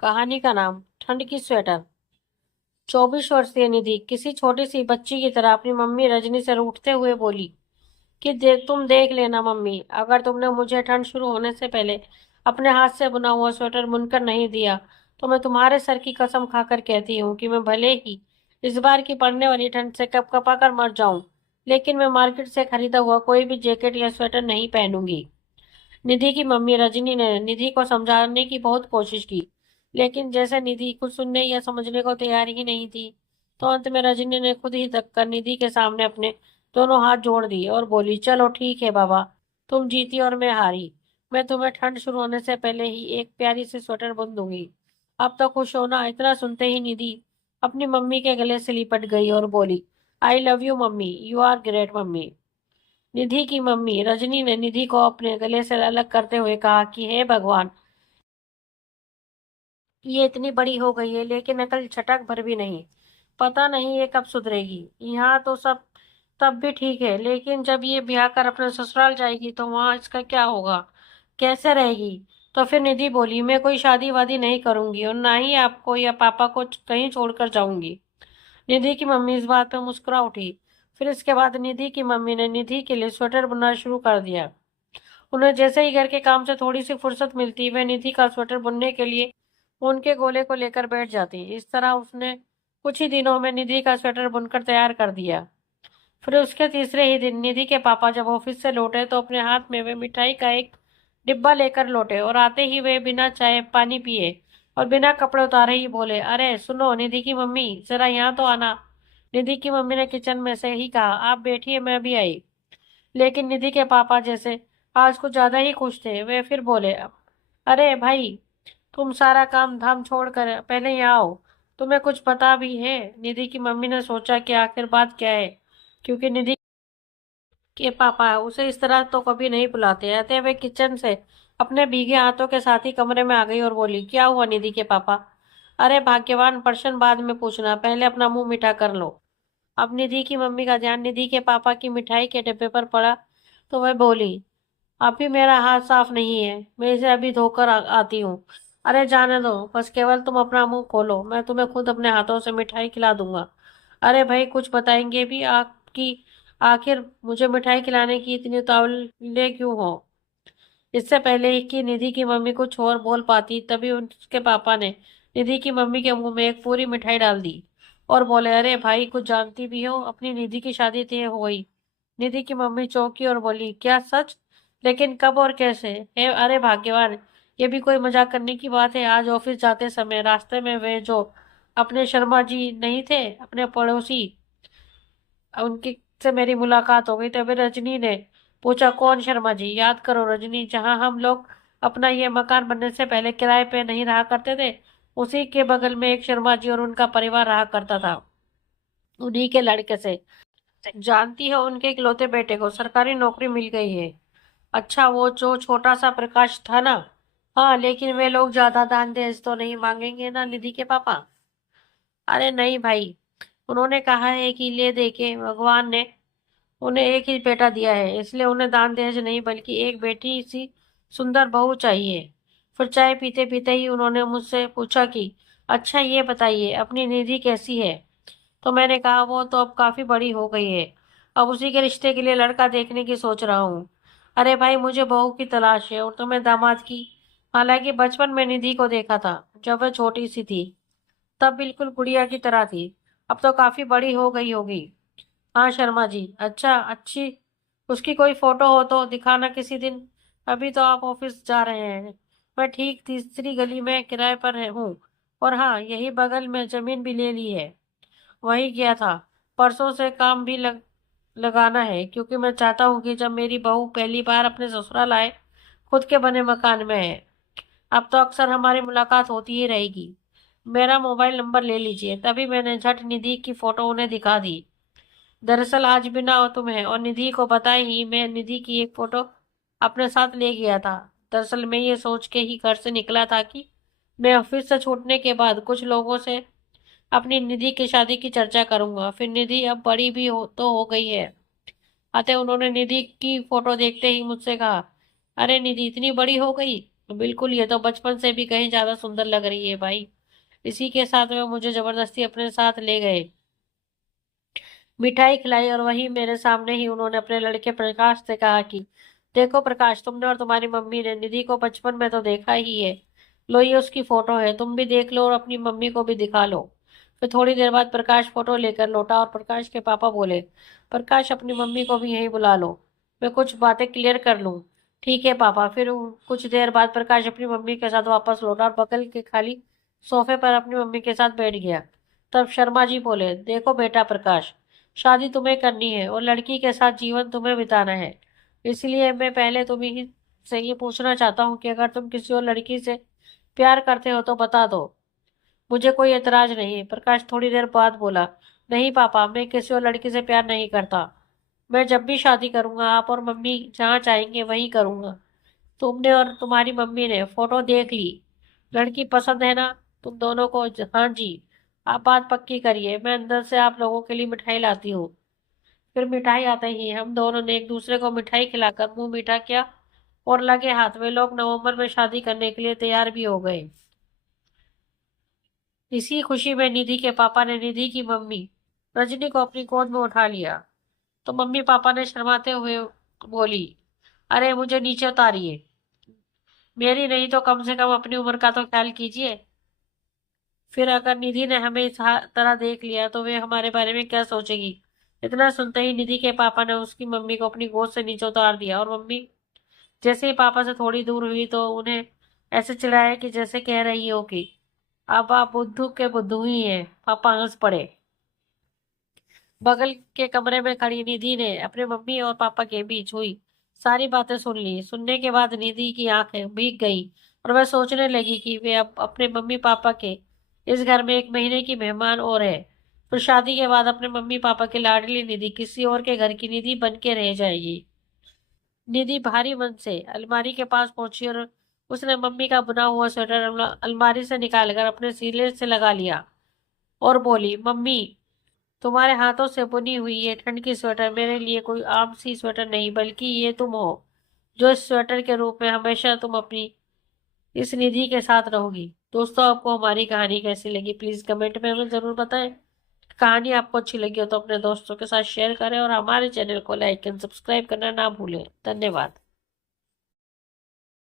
कहानी का नाम ठंड की स्वेटर। 24 वर्षीय निधि किसी छोटी सी बच्ची की तरह अपनी मम्मी रजनी से रूठते हुए बोली कि तुम देख लेना मम्मी, अगर तुमने मुझे ठंड शुरू होने से पहले अपने हाथ से बुना हुआ स्वेटर बुनकर नहीं दिया तो मैं तुम्हारे सर की कसम खाकर कहती हूँ कि मैं भले ही इस बार की पड़ने वाली ठंड से कपकपा कर मर जाऊं, लेकिन मैं मार्केट से खरीदा हुआ कोई भी जैकेट या स्वेटर नहीं पहनूंगी। निधि की मम्मी रजनी ने निधि को समझाने की बहुत कोशिश की, लेकिन जैसे निधि कुछ सुनने या समझने को तैयार ही नहीं थी, तो अंत में रजनी ने खुद ही धक्कर निधि के सामने अपने दोनों हाथ जोड़ दिए और बोली, चलो ठीक है बाबा, तुम जीती और मैं हारी। मैं तुम्हें ठंड शुरू होने से पहले ही एक प्यारी सी स्वेटर बुन दूंगी। अब तो खुश होना। इतना सुनते ही निधि अपनी मम्मी के गले से लिपट गई और बोली, I love you mummy, you are great mummy. Nidhi की मम्मी रजनी ने निधि को अपने गले से अलग करते हुए कहा कि हे भगवान, ये इतनी बड़ी हो गई है लेकिन अकल छटक भर भी नहीं। पता नहीं ये कब सुधरेगी। यहाँ तो सब तब भी ठीक है, लेकिन जब ये ब्याह कर अपने ससुराल जाएगी तो वहां इसका क्या होगा, कैसे रहेगी। तो फिर निधि बोली, मैं कोई शादी वादी नहीं करूंगी और ना ही आपको या पापा को कहीं छोड़कर जाऊंगी। निधि की मम्मी इस बात पर मुस्कुरा उठी। फिर इसके बाद निधि की मम्मी ने निधि के लिए स्वेटर बुनना शुरू कर दिया। उन्हें जैसे ही घर के काम से थोड़ी सी फुर्सत मिलती, वह निधि का स्वेटर बुनने के लिए उनके गोले को लेकर बैठ जाती। इस तरह उसने कुछ ही दिनों में निधि का स्वेटर बुनकर तैयार कर दिया। फिर उसके तीसरे ही दिन निधि के पापा जब ऑफिस से लौटे तो अपने हाथ में वे मिठाई का एक डिब्बा लेकर लौटे और आते ही वे बिना चाय पानी पिए और बिना कपड़े उतारे ही बोले, अरे सुनो निधि की मम्मी, जरा यहाँ तो आना। निधि की मम्मी ने किचन में से ही कहा, आप बैठिए मैं भी आई। लेकिन निधि के पापा जैसे आज कुछ ज्यादा ही खुश थे। वे फिर बोले, अरे भाई, तुम सारा काम धाम छोड़कर पहले यहाँ आओ, तुम्हें कुछ पता भी है। निधि की मम्मी ने सोचा कि आखिर बात क्या है, क्योंकि निधि के पापा उसे इस तरह तो कभी नहीं बुलाते। अतः वे किचन से अपने भीगे हाथों के साथ ही कमरे में आ गई और बोली, क्या हुआ निधि के पापा। अरे भाग्यवान, प्रश्न बाद में पूछना, पहले अपना मुंह मीठा कर लो। अब निधि की मम्मी का ध्यान निधि के पापा की मिठाई के डिब्बे पर पड़ा तो वह बोली, अभी मेरा हाथ साफ नहीं है, मैं इसे अभी धोकर आती हूँ। अरे जाने दो, बस केवल तुम अपना मुंह खोलो, मैं तुम्हें खुद अपने हाथों से मिठाई खिला दूंगा। अरे भाई, कुछ बताएंगे भी आपकी, आखिर मुझे मिठाई खिलाने की इतनी उतावले क्यों हो। इससे पहले ही कि निधि की मम्मी कुछ और बोल पाती, तभी उसके पापा ने निधि की मम्मी के मुंह में एक पूरी मिठाई डाल दी और बोले, अरे भाई, कुछ जानती भी हो, अपनी निधि की शादी तय हो गई। निधि की मम्मी चौंकी और बोली, क्या सच, लेकिन कब और कैसे है। अरे भाग्यवान, ये भी कोई मजाक करने की बात है। आज ऑफिस जाते समय रास्ते में वे जो अपने शर्मा जी नहीं थे, अपने पड़ोसी, उनकी से मेरी मुलाकात हो गई। तभी रजनी ने पूछा, कौन शर्मा जी। याद करो रजनी, जहां हम लोग अपना ये मकान बनने से पहले किराए पे नहीं रहा करते थे, उसी के बगल में एक शर्मा जी और उनका परिवार रहा करता था। उन्हीं के लड़के से जानती है, उनके इकलौते बेटे को सरकारी नौकरी मिल गई है। अच्छा, वो जो छोटा सा प्रकाश था ना। हाँ, लेकिन वे लोग ज्यादा दान दहेज तो नहीं मांगेंगे ना निधि के पापा। अरे नहीं भाई, उन्होंने कहा है कि ले दे के भगवान ने उन्हें एक ही बेटा दिया है, इसलिए उन्हें दान दहेज नहीं बल्कि एक बेटी सी सुंदर बहू चाहिए। फिर चाय पीते पीते ही उन्होंने मुझसे पूछा कि अच्छा ये बताइए, अपनी निधि कैसी है। तो मैंने कहा, वो तो अब काफी बड़ी हो गई है, अब उसी के रिश्ते के लिए लड़का देखने की सोच रहा हूँ। अरे भाई, मुझे बहू की तलाश है और तुम्हें दामाद की। हालांकि बचपन में निधि को देखा था जब वह छोटी सी थी, तब बिल्कुल गुड़िया की तरह थी। अब तो काफी बड़ी हो गई होगी। हाँ शर्मा जी, अच्छा अच्छी, उसकी कोई फोटो हो तो दिखाना किसी दिन। अभी तो आप ऑफिस जा रहे हैं। मैं ठीक तीसरी गली में किराए पर हूँ, और हाँ, यही बगल में जमीन भी ले ली है। वही गया था। परसों से काम भी लगाना है, क्योंकि मैं चाहता हूँ कि जब मेरी बहू पहली बार अपने ससुराल आए, खुद के बने मकान में है। अब तो अक्सर हमारी मुलाकात होती ही रहेगी। मेरा मोबाइल नंबर ले लीजिए। तभी मैंने झट निधि की फोटो उन्हें दिखा दी। दरअसल आज बिना तुम्हें और निधि को बताए ही मैं निधि की एक फोटो अपने साथ ले गया था। दरअसल मैं ये सोच के ही घर से निकला था कि मैं ऑफिस से छूटने के बाद कुछ लोगों से अपनी निधि की शादी की चर्चा करूंगा। फिर निधि अब बड़ी भी हो गई है। अतः उन्होंने निधि की फोटो देखते ही मुझसे कहा, अरे निधि इतनी बड़ी हो गई। बिल्कुल, ये तो बचपन से भी कहीं ज्यादा सुंदर लग रही है भाई। इसी के साथ में मुझे जबरदस्ती अपने साथ ले गए, मिठाई खिलाई, और वहीं मेरे सामने ही उन्होंने अपने लड़के प्रकाश से कहा कि देखो प्रकाश, तुमने और तुम्हारी मम्मी ने निधि को बचपन में तो देखा ही है, लो ये उसकी फोटो है, तुम भी देख लो और अपनी मम्मी को भी दिखा लो। फिर थोड़ी देर बाद प्रकाश फोटो लेकर लौटा और प्रकाश के पापा बोले, प्रकाश अपनी मम्मी को भी यहीं बुला लो, मैं कुछ बातें क्लियर कर लूं। ठीक है पापा। फिर कुछ देर बाद प्रकाश अपनी मम्मी के साथ वापस लौटा और बगल के खाली सोफे पर अपनी मम्मी के साथ बैठ गया। तब शर्मा जी बोले, देखो बेटा प्रकाश, शादी तुम्हें करनी है और लड़की के साथ जीवन तुम्हें बिताना है, इसलिए मैं पहले तुम्ही से ये पूछना चाहता हूँ कि अगर तुम किसी और लड़की से प्यार करते हो तो बता दो, मुझे कोई एतराज नहीं है। प्रकाश थोड़ी देर बाद बोला, नहीं पापा, मैं किसी और लड़की से प्यार नहीं करता, मैं जब भी शादी करूंगा आप और मम्मी जहाँ चाहेंगे वहीं करूंगा। तुमने और तुम्हारी मम्मी ने फोटो देख ली, लड़की पसंद है ना तुम दोनों को? हाँ जी। आप बात पक्की करिए, मैं अंदर से आप लोगों के लिए मिठाई लाती हूँ। फिर मिठाई आते ही हम दोनों ने एक दूसरे को मिठाई खिलाकर मुंह मीठा किया, और लगे हाथ में लोग नवंबर में शादी करने के लिए तैयार भी हो गए। इसी खुशी में निधि के पापा ने निधि की मम्मी रजनी को अपनी गोद में उठा लिया, तो मम्मी पापा ने शर्माते हुए बोली, अरे मुझे नीचे उतारिए, मेरी नहीं तो कम से कम अपनी उम्र का तो ख्याल कीजिए। फिर अगर निधि ने हमें इस तरह देख लिया तो वे हमारे बारे में क्या सोचेगी? इतना सुनते ही निधि के पापा ने उसकी मम्मी को अपनी गोद से नीचे उतार दिया, और मम्मी जैसे ही पापा से थोड़ी दूर हुई तो उन्हें ऐसे चिढ़ाया कि जैसे कह रही हो कि अब आप बुद्धू के बुद्धू ही हैं। पापा हंस पड़े। बगल के कमरे में खड़ी निधि ने अपने मम्मी और पापा के बीच हुई सारी बातें सुन ली। सुनने के बाद निधि की आंखें भीग गई और वह सोचने लगी कि वे अब अपने मम्मी पापा के इस घर में एक महीने की मेहमान और है। फिर शादी के बाद अपने मम्मी पापा की लाडली निधि किसी और के घर की निधि बन के रह जाएगी। निधि भारी मन से अलमारी के पास पहुंची और उसने मम्मी का बुना हुआ स्वेटर अलमारी से निकालकर अपने सीने से लगा लिया और बोली, मम्मी, तुम्हारे हाथों से बुनी हुई ये ठंड की स्वेटर मेरे लिए कोई आम सी स्वेटर नहीं, बल्कि ये तुम हो जो इस स्वेटर के रूप में हमेशा तुम अपनी इस निधि के साथ रहोगी। दोस्तों, आपको हमारी कहानी कैसी लगी प्लीज कमेंट में हमें जरूर बताएं। कहानी आपको अच्छी लगी हो तो अपने दोस्तों के साथ शेयर करें और हमारे चैनल को लाइक एंड सब्सक्राइब करना ना भूलें। धन्यवाद।